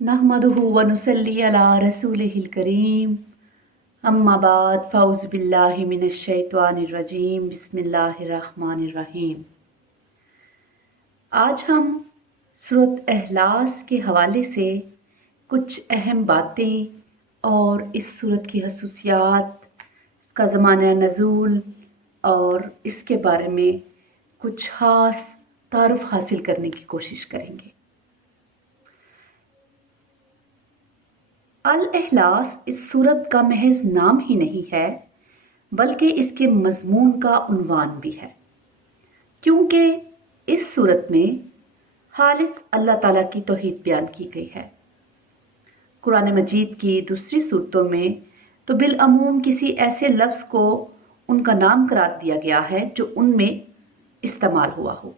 नहमदुहु व नुसल्ली अला रसूलिहिल करीम अम्मा बाद फ़ौज़ बिल्लाहि मिनश शैतानिर रजीम बिस्मिल्लाहिर रहमानिर रहीम। आज हम सूरत इखलास के हवाले से कुछ अहम बातें और इस सूरत की खसूसियात, इसका ज़माना नज़ूल और इसके बारे में कुछ ख़ास तारुफ हासिल करने की कोशिश करेंगे। अल इखलास इस सूरत का महज नाम ही नहीं है बल्कि इसके मज़मून का उन्वान भी है, क्योंकि इस सूरत में खालिस अल्लाह ताला की तौहीद बयान की गई है। कुरान मजीद की दूसरी सूरतों में तो बिलअमूम किसी ऐसे लफ्ज़ को उनका नाम करार दिया गया है जो उनमें इस्तेमाल हुआ हो,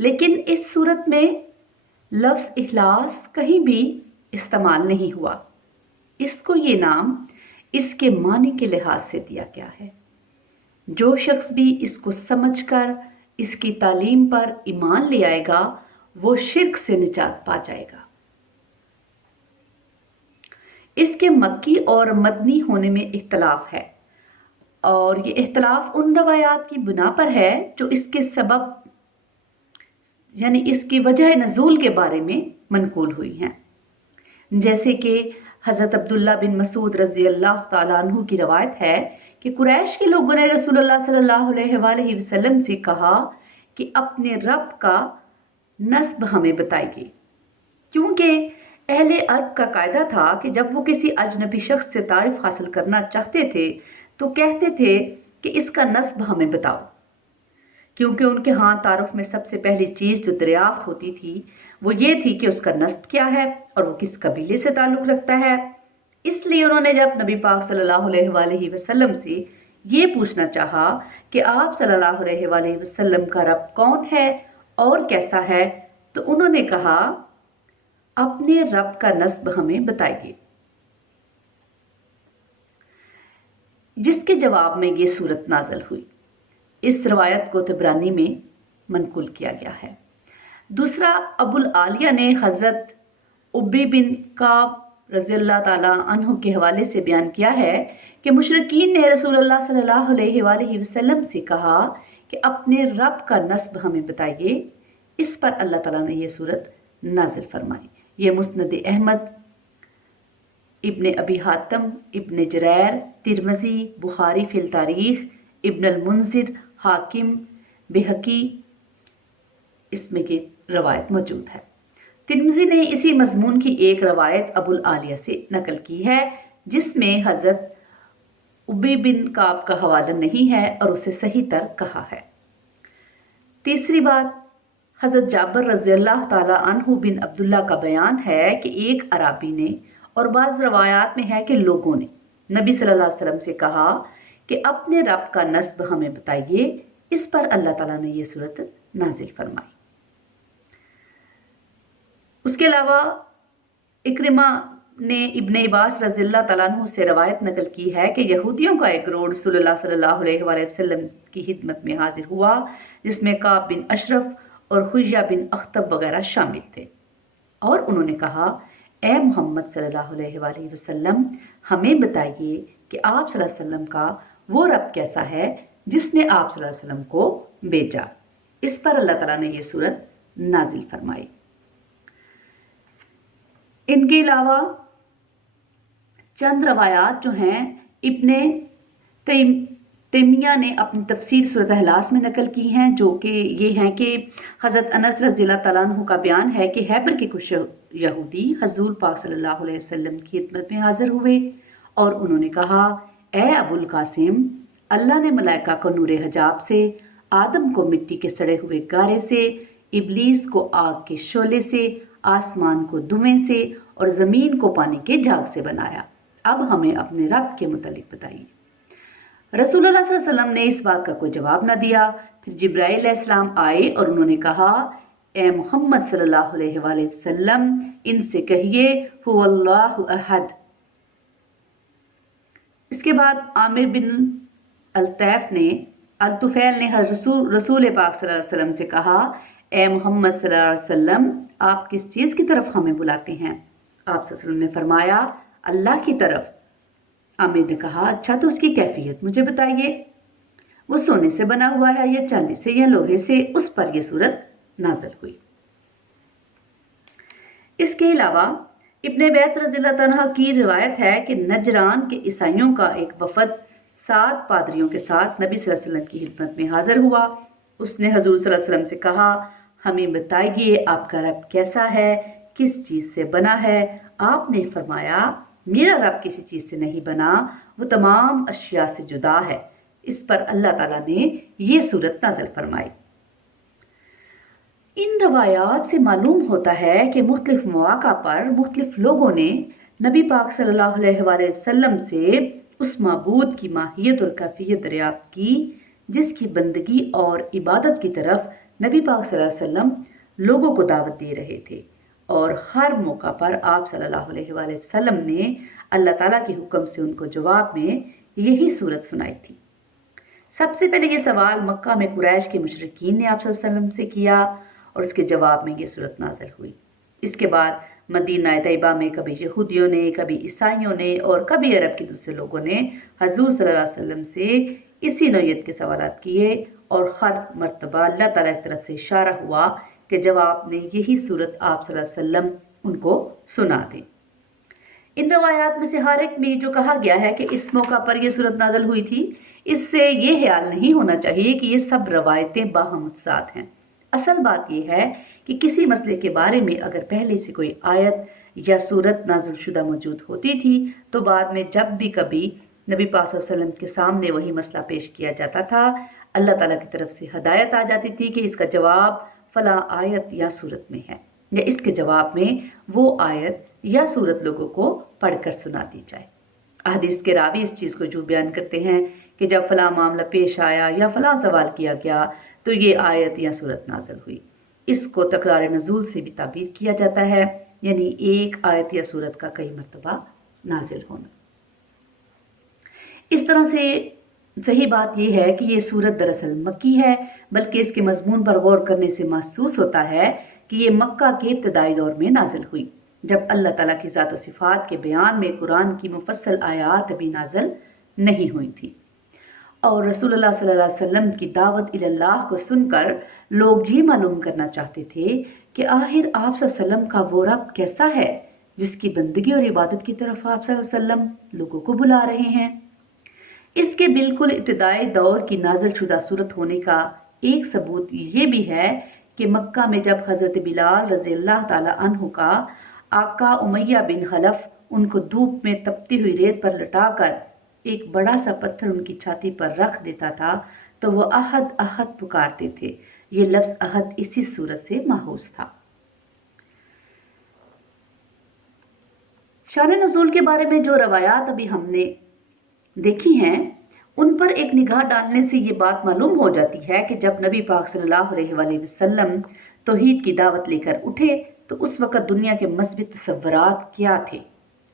लेकिन इस सूरत में लफ्ज़ इखलास कहीं भी इस्तेमाल नहीं हुआ। इसको ये नाम इसके मानी के लिहाज से दिया गया है। जो शख्स भी इसको समझकर इसकी तालीम पर ईमान ले आएगा वो शिर्क से निजात पा जाएगा। इसके मक्की और मदनी होने में इख्तलाफ है और ये इख्तलाफ उन रवायात की बिना पर है जो इसके सबब यानी इसकी वजह नज़ूल के बारे में मनकूल हुई हैं, जैसे कि हज़रत अब्दुल्ला बिन मसूद रज़ी अल्लाह ताला अन्हु की रवायत है कि कुरैश के लोगों ने रसूलुल्लाह सल्लल्लाहु अलैहि वसल्लम से कहा कि अपने रब का नस्ब हमें बताइए, क्योंकि अहले अरब का कायदा था कि जब वो किसी अजनबी शख्स से तारीफ हासिल करना चाहते थे तो कहते थे कि इसका नस्ब हमें बताओ, क्योंकि उनके यहाँ तारुफ में सबसे पहली चीज़ जो दरियाफ्त होती थी वो ये थी कि उसका नस्ब क्या है और वो किस कबीले से ताल्लुक़ रखता है। इसलिए उन्होंने जब नबी पाक सल्लल्लाहु अलैहि वसल्लम से ये पूछना चाहा कि आप सल्लल्लाहु अलैहि वसल्लम का रब कौन है और कैसा है, तो उन्होंने कहा अपने रब का नस्ब हमें बताइए, जिसके जवाब में ये सूरत नाज़िल हुई। इस रवायत को तबरानी में मनकुल किया गया है। दूसरा, अबुल आलिया ने हज़रत उब्बी बिन काब रज़ियल्लाहु ताला अन्हु के हवाले से बयान किया है कि मुशरिकीन ने रसूलुल्लाह सल्लल्लाहु अलैहि वसल्लम से कहा कि अपने रब का नस्ब हमें बताइए। इस पर अल्लाह ताला ने यह सूरत नाजिल फरमाई। ये मुस्नद अहमद, इब्ने अबी हातम, इब्ने जरैर, तिरमिज़ी, बुखारी फिल तारीख, इब्न अल मुंजिर, हाकिम, बेहकी इसमें की रवायत मौजूद है। तिरमिज़ी ने इसी मजमून की एक रवायत अबुल आलिया से नकल की है जिसमें हज़रत उब्बी बिन काब का हवाला नहीं है और उसे सही तर कहा है। तीसरी बात, हज़रत जाबर रज़ियल्लाहु ताला अन्हु बिन अब्दुल्ला का बयान है कि एक अराबी ने और बाज़ रवायात में है कि लोगों ने नबी सल्लल्लाहु अलैहि वसल्लम से कहा कि अपने रब का नस्ब हमें बताइए। इस पर अल्लाह ताला ने यह सूरत नाजिल फरमाई। उसके अलावा इक्रिमा ने इब्ने अब्बास रज़ियल्लाहु ताला अन्हु से रवायत नकल की है कि यहूदियों का एक गिरोह रसूलुल्लाह सल्लल्लाहु अलैहि वसल्लम की खिदमत में हाजिर हुआ, जिसमें काब बिन अशरफ और हुय्या बिन अख्तब वगैरह शामिल थे, और उन्होंने कहा ए मोहम्मद सल्लल्लाहु अलैहि वसल्लम, हमें बताइए कि आप सल्लल्लाहु अलैहि वसल्लम का वो रब कैसा है जिसने आप सल्लल्लाहु अलैहि वसल्लम को भेजा। इस पर अल्लाह ताला ने यह सूरत नाजिल फरमाई। इनके अलावा चंद रवायात जो हैं इब्ने तैमिया ने अपनी तफसीर सूरत इखलास में नकल की हैं, जो कि ये हैं कि हज़रत अनस रज़ियल्लाहु ताला अन्हु का बयान है कि हैबर के कुछ यहूदी हजूर पाक सल्लल्लाहु अलैहि वसल्लम की खिदमत में हाजिर हुए और उन्होंने कहा ए अबुल कासिम, अल्लाह ने मलाइका को नूरे हजाब से, आदम को मिट्टी के सड़े हुए गारे से, इबलीस को आग के शोले से, आसमान को धुएं से और ज़मीन को पानी के झाग से बनाया। अब हमें अपने रब के मुतालिक बताइए। रसूलुल्लाह सल्लल्लाहु अलैहि वसल्लम ने इस बात का कोई जवाब न दिया। फिर जिब्राइल अलैहिस्सलाम आए और उन्होंने कहा ए मोहम्मद सल्लल्लाहु अलैहि वसल्लम, इनसे कहिए हुवल्लाहु अहद। इसके बाद आमिर बिन अल-तुफैल ने रसूल पाक सल्लल्लाहु अलैहि वसल्लम से कहा اے محمد صلی اللہ علیہ وسلم آپ کس چیز کی طرف ہمیں بلاتے ہیں؟ آپ صلی اللہ علیہ وسلم نے فرمایا اللہ کی طرف۔ عامر نے کہا اچھا تو اس کی کیفیت مجھے بتائیے، وہ سونے سے بنا ہوا ہے یا چاندی سے یا لوہے سے؟ اس پر یہ صورت نازل ہوئی۔ اس کے علاوہ ابن عباس رضی اللہ عنہ کی روایت ہے کہ نجران کے عیسائیوں کا ایک وفد 7 پادریوں کے ساتھ نبی صلی اللہ علیہ وسلم کی خدمت میں حاضر ہوا۔ اس نے حضور صلی اللہ علیہ وسلم سے کہا ہمیں بتائیے آپ کا رب کیسا ہے، کس چیز سے بنا ہے؟ آپ نے فرمایا میرا رب کسی چیز سے نہیں بنا، وہ تمام اشیاء سے جدا ہے۔ اس پر اللہ تعالیٰ نے یہ صورت نازل فرمائی۔ ان روایات سے معلوم ہوتا ہے کہ مختلف مواقع پر مختلف لوگوں نے نبی پاک صلی اللہ علیہ وآلہ وسلم سے اس معبود کی ماہیت اور کیفیت دریافت کی جس کی بندگی اور عبادت کی طرف نبی پاک صلی اللہ علیہ وسلم لوگوں کو دعوت دے رہے تھے، اور ہر موقع پر آپ صلی اللہ علیہ وآلہ وسلم نے اللہ تعالیٰ کے حکم سے ان کو جواب میں یہی صورت سنائی تھی۔ سب سے پہلے یہ سوال مکہ میں قریش کے مشرکین نے آپ صلی اللہ علیہ وسلم سے کیا اور اس کے جواب میں یہ صورت نازل ہوئی۔ اس کے بعد مدینہ طیبہ میں کبھی یہودیوں نے، کبھی عیسائیوں نے اور کبھی عرب کے دوسرے لوگوں نے حضور صلی اللہ علیہ وسلم سے اسی نوعیت کے سوالات کیے، اور ہر مرتبہ اللہ تعالیٰ کی طرف سے اشارہ ہوا کہ جواب میں یہی صورت آپ صلی اللہ علیہ وسلم ان کو سنا دیں۔ ان روایات میں سے ہر ایک میں جو کہا گیا ہے کہ اس موقع پر یہ صورت نازل ہوئی تھی، اس سے یہ خیال نہیں ہونا چاہیے کہ یہ سب روایتیں باہم متضاد ہیں۔ اصل بات یہ ہے کہ کسی مسئلے کے بارے میں اگر پہلے سے کوئی آیت یا صورت نازل شدہ موجود ہوتی تھی تو بعد میں جب بھی کبھی نبی پاک صلی اللہ علیہ وسلم کے سامنے وہی مسئلہ پیش کیا جاتا تھا، اللہ تعالیٰ کی طرف سے ہدایت آ جاتی تھی کہ اس کا جواب فلاں آیت یا صورت میں ہے، یا اس کے جواب میں وہ آیت یا صورت لوگوں کو پڑھ کر سنا دی جائے۔ احادیث کے راوی اس چیز کو جو بیان کرتے ہیں کہ جب فلاں معاملہ پیش آیا یا فلاں سوال کیا گیا تو یہ آیت یا صورت نازل ہوئی۔ اس کو تکرار نزول سے بھی تعبیر کیا جاتا ہے، یعنی ایک آیت یا صورت کا کئی مرتبہ نازل ہونا۔ اس طرح سے صحیح بات یہ ہے کہ یہ صورت دراصل مکی ہے، بلکہ اس کے مضمون پر غور کرنے سے محسوس ہوتا ہے کہ یہ مکہ کے ابتدائی دور میں نازل ہوئی، جب اللہ تعالیٰ کی ذات و صفات کے بیان میں قرآن کی مفصل آیات ابھی نازل نہیں ہوئی تھی، اور رسول اللہ صلی اللہ علیہ وسلم کی دعوت اللہ کو سن کر لوگ یہ معلوم کرنا چاہتے تھے کہ آخر آپ صلی اللہ علیہ وسلم کا وہ رب کیسا ہے جس کی بندگی اور عبادت کی طرف آپ صلی اللہ علیہ وسلم لوگوں کو بلا رہے ہیں۔ اس کے بالکل ابتدائی دور کی نازل شدہ صورت ہونے کا ایک ثبوت یہ بھی ہے کہ مکہ میں جب حضرت بلال رضی اللہ تعالی عنہ کا آقا امیہ بن خلف ان کو دھوپ میں تپتی ہوئی ریت پر لٹا کر ایک بڑا سا پتھر ان کی چھاتی پر رکھ دیتا تھا تو وہ احد احد پکارتے تھے۔ یہ لفظ احد اسی صورت سے ماخوذ تھا۔ شان نزول کے بارے میں جو روایات ابھی ہم نے دیکھی ہیں ان پر ایک نگاہ ڈالنے سے یہ بات معلوم ہو جاتی ہے کہ جب نبی پاک صلی اللہ علیہ وآلہ وسلم توحید کی دعوت لے کر اٹھے تو اس وقت دنیا کے مذہبی تصورات کیا تھے۔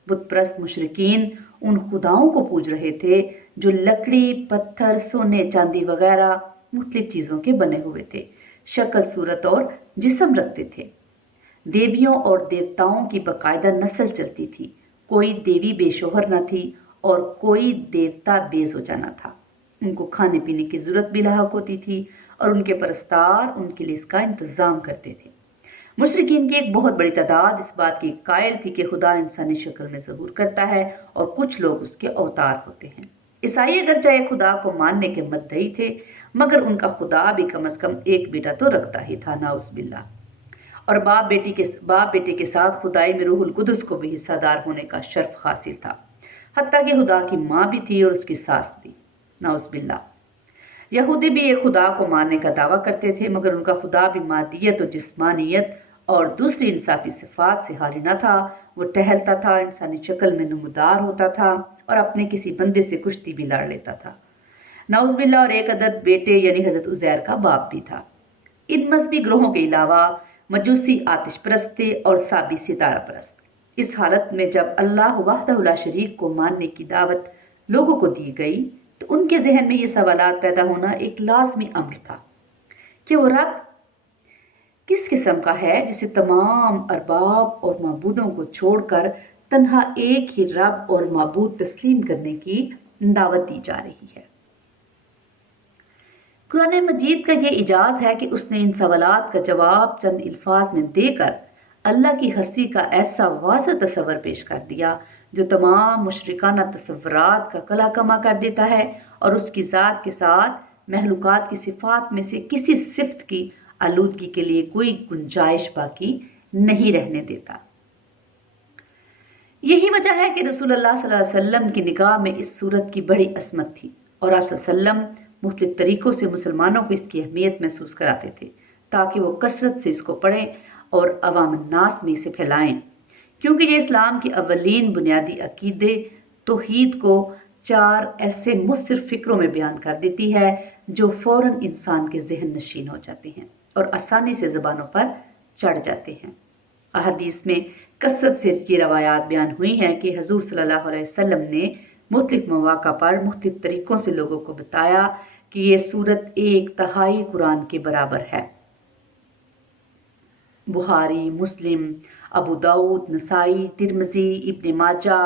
بت پرست مشرکین ان خداؤں کو پوج رہے تھے جو لکڑی، پتھر، سونے، چاندی وغیرہ مختلف چیزوں کے بنے ہوئے تھے، شکل، صورت اور جسم رکھتے تھے۔ دیویوں اور دیوتاؤں کی باقاعدہ نسل چلتی تھی، کوئی دیوی بے شوہر نہ تھی اور کوئی دیوتا بے زوجہ نہ تھا۔ ان کو کھانے پینے کی ضرورت بھی لاحق ہوتی تھی اور ان کے پرستار ان کے لیے اس کا انتظام کرتے تھے۔ مشرکین کی ایک بہت بڑی تعداد اس بات کی قائل تھی کہ خدا انسانی شکل میں ظہور کرتا ہے اور کچھ لوگ اس کے اوتار ہوتے ہیں۔ عیسائی اگرچہ ایک خدا کو ماننے کے مدعی تھے مگر ان کا خدا بھی کم از کم ایک بیٹا تو رکھتا ہی تھا، نعوذ باللہ، اور باپ بیٹے کے ساتھ خدائی میں روح القدس کو بھی حصہ دار ہونے کا شرف حاصل تھا، حتیٰ کہ خدا کی ماں بھی تھی اور اس کی ساس بھی، نعوذ باللہ۔ یہودی بھی ایک خدا کو ماننے کا دعویٰ کرتے تھے مگر ان کا خدا بھی مادیت اور جسمانیت اور دوسری انصافی صفات سے خالی نہ تھا۔ وہ ٹہلتا تھا، انسانی شکل میں نمودار ہوتا تھا اور اپنے کسی بندے سے کشتی بھی لڑ لیتا تھا، نعوذ باللہ، اور ایک عدد بیٹے یعنی حضرت عزیر کا باپ بھی تھا۔ ان مذہبی گروہوں کے علاوہ مجوسی آتش پرست تھے اور سابی ستارہ پرست۔ اس حالت میں جب اللہ وحدہ لا شریک کو ماننے کی دعوت لوگوں کو دی گئی تو ان کے ذہن میں یہ سوالات پیدا ہونا ایک لازمی امر تھا کہ وہ رب किस किस्म का है जिसे तमाम अरबाब और माबूदों को छोड़कर तन्हा एक ही रब और माबूद तस्लीम करने की दावत दी जा रही है। कुरान मजीद का ये इजाज है कि उसने इन सवालात का जवाब चंद अल्फाज में देकर अल्लाह की हस्ती का ऐसा वाज़ह तस्वर पेश कर दिया जो तमाम मुशरिकाना तस्वुरात का कला कमा कर देता है और उसकी ज़ात के साथ महलूकात की सिफात में से किसी सिफ्त की आलूदगी के लिए कोई गुंजाइश बाकी नहीं रहने देता। यही वजह है कि रसूलुल्लाह सल्लल्लाहु अलैहि वसल्लम की निगाह में इस सूरत की बड़ी असमत थी और आप सल्लल्लाहु अलैहि वसल्लम मुख्तलिफ तरीक़ों से मुसलमानों को इसकी अहमियत महसूस कराते थे ताकि वो कसरत से इसको पढ़ें और अवाम नास में इसे फैलाएं, क्योंकि ये इस्लाम के अवलीन बुनियादी अकीदे तौहीद को 4 ऐसे मुस्सिर फ़िक्रों में बयान कर देती है जो फ़ौरन इंसान के ज़हन नशीन हो जाते हैं और आसानी से ज़बानों पर चढ़ जाते हैं। अहदीस में कसरत से ये रवायात बयान हुई हैं कि हजूर सल्लल्लाहु अलैहि वसल्लम ने मुख्तलिफ मौक़ा पर मुख्तलिफ तरीक़ों से लोगों को बताया कि ये सूरत 1/3 कुरान के बराबर है। बुखारी, मुस्लिम, अबू दाऊद, नसाई, तिरमिज़ी, इब्न माजा,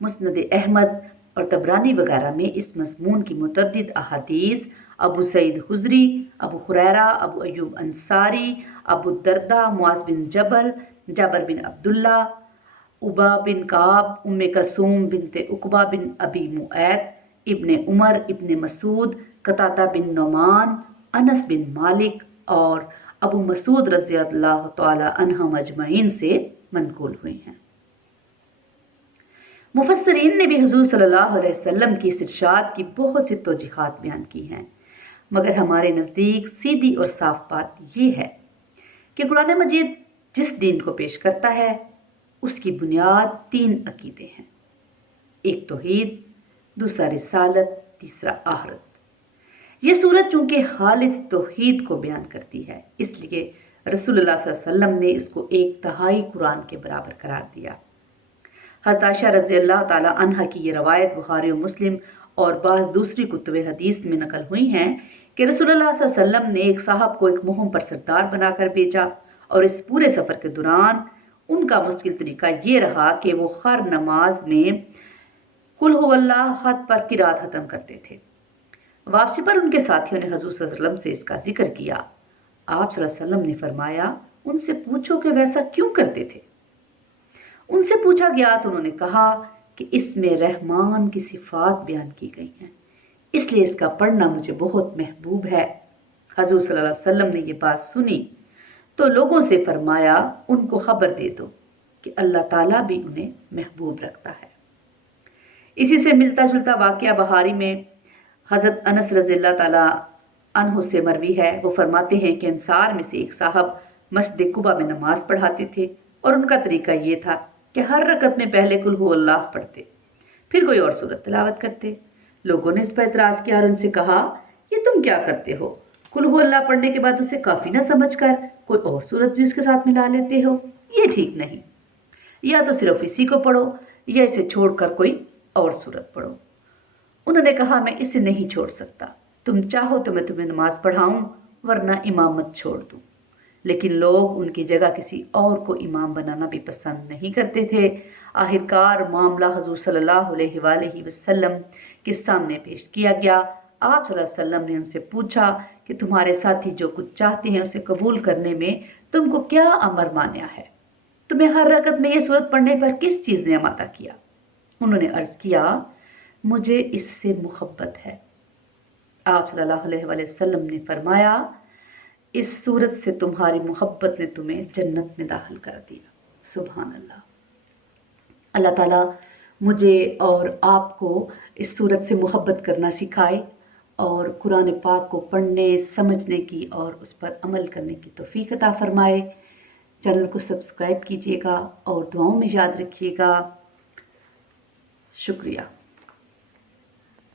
मुस्नद अहमद और तबरानी वगैरह में इस मज़मून की मुतअद्दिद अहादीस अबू सईद खुज़री, अबू हुरैरा, अबू अय्यूब अंसारी, अबू दर्दा, मुआज़ बिन जबल, जाबिर बिन अब्दुल्ला, उबा बिन काब, उम्मे कलसूम बिनते उक़बा बिन अबी मुऐत, इब्न उमर, इब्न मसूद, कतादा बिन नोमान, अनस बिन मालिक और अबू मसूद रज़ियल्लाहु तआला अन्हुम अजमईन से मनक़ूल हुई हैं। मुफस्सिरीन ने भी हुज़ूर सल्लल्लाहु अलैहि वसल्लम की इस इरशाद की बहुत सी तौजीहात बयान की हैं, मगर हमारे नज़दीक सीधी और साफ बात यह है कि कुरान मजीद जिस दीन को पेश करता है उसकी बुनियाद 3 अकीदे हैं, एक तौहीद, दूसरा रिसालत, तीसरा आखिरत। ये सूरत चूंकि खालिस तौहीद को बयान करती है, इसलिए रसूलुल्लाह सल्लल्लाहु अलैहि वसल्लम ने इसको 1/3 कुरान के बराबर करार दिया। हज़रत आयशा रज़ियल्लाहु ताला अन्हा की ये रवायत बुखारी और मुस्लिम और बाज़ दूसरी कुतुब हदीस में नकल हुई हैं कि रसूलुल्लाह सल्लल्लाहु अलैहि वसल्लम ने एक साहब को एक मुहिम पर सरदार बनाकर भेजा और इस पूरे सफ़र के दौरान उनका मुश्किल तरीका ये रहा कि वो हर नमाज में कुल हुवल्लाह खत पर किरात खत्म करते थे। वापसी पर उनके साथियों ने हजूर सल्लल्लाहु अलैहि वसल्लम से इसका जिक्र किया। आप सल्लल्लाहु अलैहि वसल्लम ने फरमाया, उनसे पूछो कि वैसा क्यों करते थे। उनसे पूछा गया तो उन्होंने कहा कि इसमें रहमान की सिफात बयान की गई हैं, इसलिए इसका पढ़ना मुझे बहुत महबूब है। हजूर सल्लल्लाहु अलैहि वसल्लम ने ये बात सुनी तो लोगों से फरमाया, उनको खबर दे दो कि अल्लाह ताला भी उन्हें महबूब रखता है। इसी से मिलता जुलता वाक़या बहारी में हज़रत अनस रज़ियल्लाहु ताला अन्हु से मरवी है। वो फरमाते हैं कि अंसार में से एक साहब मस्जिद कुबा में नमाज पढ़ाते थे और उनका तरीका ये था कि हर रकत में पहले कुल हु अल्लाह पढ़ते, फिर कोई और सूरत तिलावत करते। लोगों ने इस पर एतराज़ किया और उनसे कहा, ये तुम क्या करते हो, कुल हु अल्लाह पढ़ने के बाद उसे काफ़ी ना समझकर कोई और सूरत भी उसके साथ मिला लेते हो, ये ठीक नहीं। या तो सिर्फ इसी को पढ़ो या इसे छोड़कर कोई और सूरत पढ़ो। उन्होंने कहा, मैं इसे नहीं छोड़ सकता, तुम चाहो तो मैं तुम्हें नमाज पढ़ाऊं वरना इमामत छोड़ दूं। लेकिन लोग उनकी जगह किसी और को इमाम बनाना भी पसंद नहीं करते थे। आखिरकार मामला हुजूर सल्लल्लाहु अलैहि वसल्लम के सामने पेश किया गया। आप सल्लल्लाहु अलैहि वसल्लम ने उनसे पूछा कि तुम्हारे साथी जो कुछ चाहते हैं उसे कबूल करने में तुमको क्या अमर मान्या है, तुम्हें हर रकत में यह सूरत पढ़ने पर किस चीज़ ने अमादा किया। उन्होंने अर्ज किया, मुझे इससे मुहब्बत है। आप सल्लल्लाहु अलैहि वसल्लम ने फरमाया, इस सूरत से तुम्हारी मोहब्बत ने तुम्हें जन्नत में दाखिल कर दिया। सुभान अल्लाह। अल्लाह ताला मुझे और आपको इस सूरत से मोहब्बत करना सिखाए और कुरान पाक को पढ़ने, समझने की और उस पर अमल करने की तौफीक अता फरमाए। चैनल को सब्सक्राइब कीजिएगा और दुआओं में याद रखिएगा। शुक्रिया।